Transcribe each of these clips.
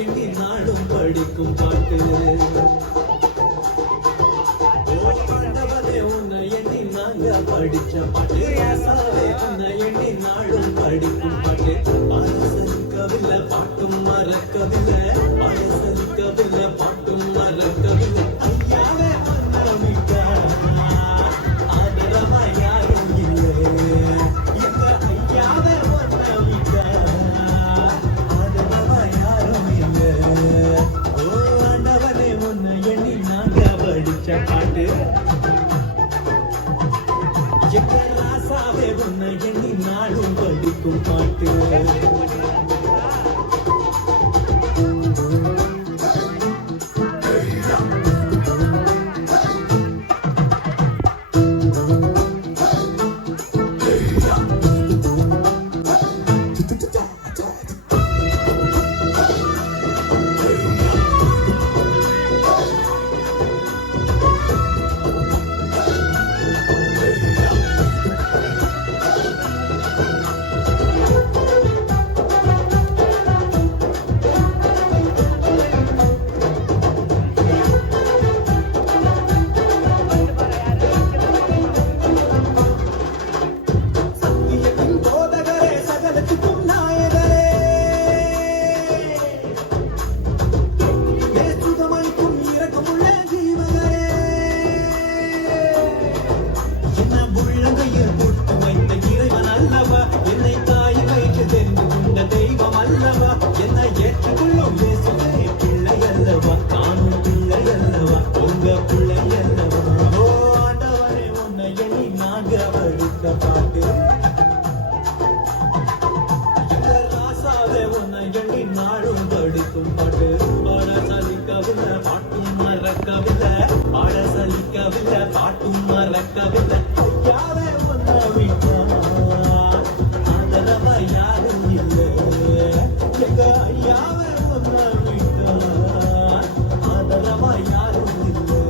எண்ணி நாளும் படிக்கும் பாட்டு உன்னை எண்ணி நாங்க படிச்ச பாட்டு ராசாவே உன்னை எண்ணி நாளும் படிக்கும் பாட்டு அரசரிக்கவில்லை பாட்டும் மறக்கவில்லை அரசரிக்கவில்லை பாட்டும் மறக்கவில்லை ஐயாவே மன்னமிக்கா ஆதரவா யாரும் இல்லை எங்க ஐயாவே மன்னமிக்கா ஆதரவா யாரும் இல்லை ஓ ஆண்டவனே உன்னை எண்ணி நாங்க படிச்ச பாட்டு எங்க ராசாவே உன்னை எண்ணி நாளும் படிக்கும் பாட்டு நாளும் படிக்கும் பாட்டு பாட சலிக்கவில்லை பாட்டும் மறக்கவில்லை பாட சலிக்கவில்லை பாட்டும் மறக்கவில்லை ஐயாவே ஒன்ன விட்டா ஆதரவா யாரும் இல்லை எங்க ஐயாவே ஒன்ன விட்டா ஆதரவா யாரும் இல்லை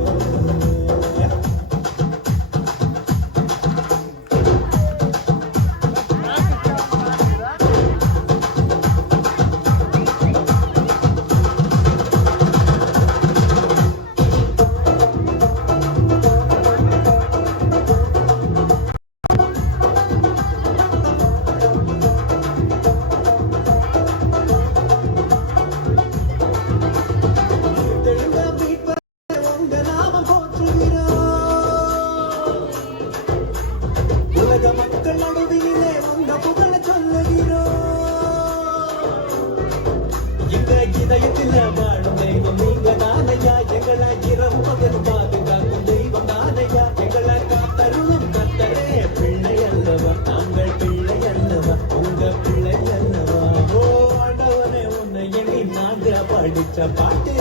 இதயத்தில் வாழும் தெய்வம் நீங்க தானையா எங்களை இரவு பகல் பாதுகாக்கும் தெய்வம் தானையா எங்களை காத்தருளும் கத்தரே பிள்ளை அல்லவா நாங்கள் பிள்ளை அல்லவா உங்க பிள்ளை அல்லவா ஓ ஆண்டவனே உன்னை எண்ணி நாங்க படிச்ச பாட்டு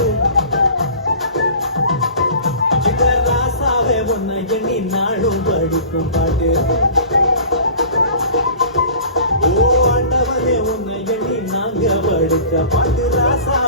ராசாவே உன்னை எண்ணி நாளும் படிக்கும் பாட்டு ஓ ஆண்டவனே உன்னை எண்ணி நாங்க படிச்ச பாட்டு ராசா